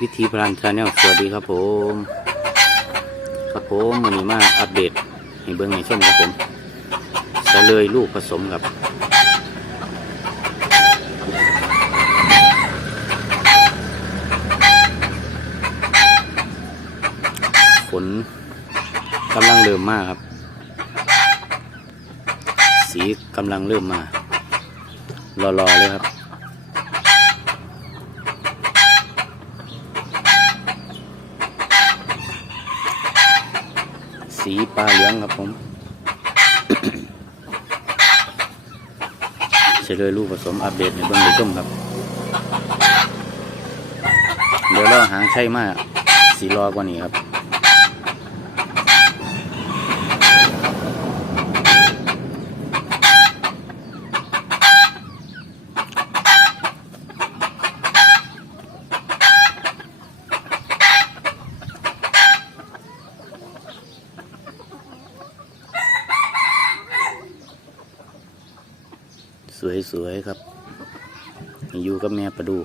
วิธีพลานชาแนลสวัสดีครับผม ครับผมวันนี้มาอัปเดตให้เบิ้งให้ชมครับผมจะเลยลูกผสมครับฝนกำลังเริ่มมากครับ สีกำลังเริ่มมารอๆเลยครับ สีปลาเหลืองครับผมเฉลยลูกผสมอัปเดตในเบื้องต้นครับ เดี๋ยวเราหางใช่มากสีรอกว่านี้ครับ สวยๆครับ อยู่กับแม่ประดู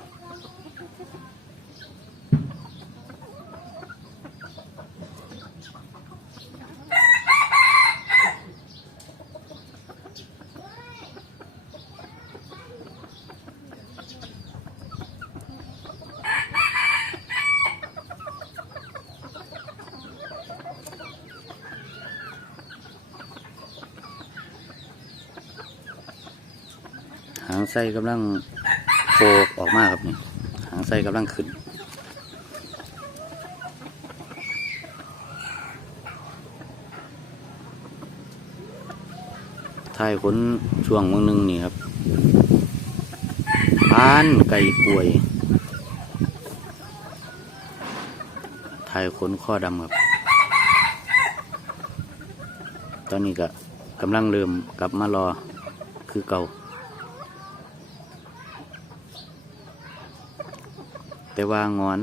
หางไส้กำลังโผล่ออกมาครับนี่หางไส้กำลังขึ้นท้ายขนช่วงมือนึงนี่ครับพานไก่ป่วยท้ายขนข้อดำครับ ตอนนี้ก็กำลังเริ่มกลับมารอคือเก่า แต่ว่างอน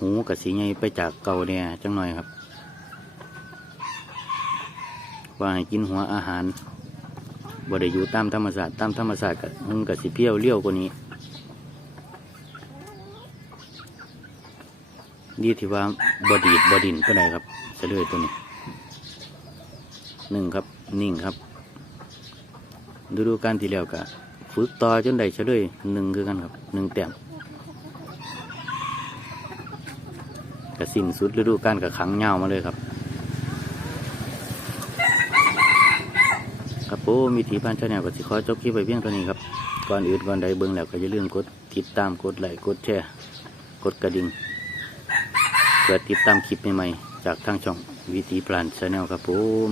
หูกับสีใหญ่ไปจากเก่าเนี่ยจังหน่อยครับ ว่าให้กินหัวอาหารบ่ได้อยู่ตามธรรมศาสตร์ตามธรรมศาสตร์กับมึงกับสีเพี้ยวเลี้ยวกว่านี้ ดีที่ว่าบดีดบดินก็ได้ครับเฉลยตัวนี้หนึ่งครับนิ่งครับ ดูดูการที่แล้วกะฝึกต่อจนได้เฉลยหนึ่งคือกันครับหนึ่งแต้ม กระสิ้นสุดฤดูกาลกับขังเงามาเลยครับครับผมมีถีบ้านชาแนลก็สิขอจบคลิปไปเพียงเท่านี้ครับก่อนอื่นก่อนใดเบิ้งแล้วก็อย่าลืมกดติดตามกดไลค์กดแชร์กดกระดิ่งเพื่อติดตามคลิปใหม่ๆจากทางช่องวิถีพลานชาแนลครับผม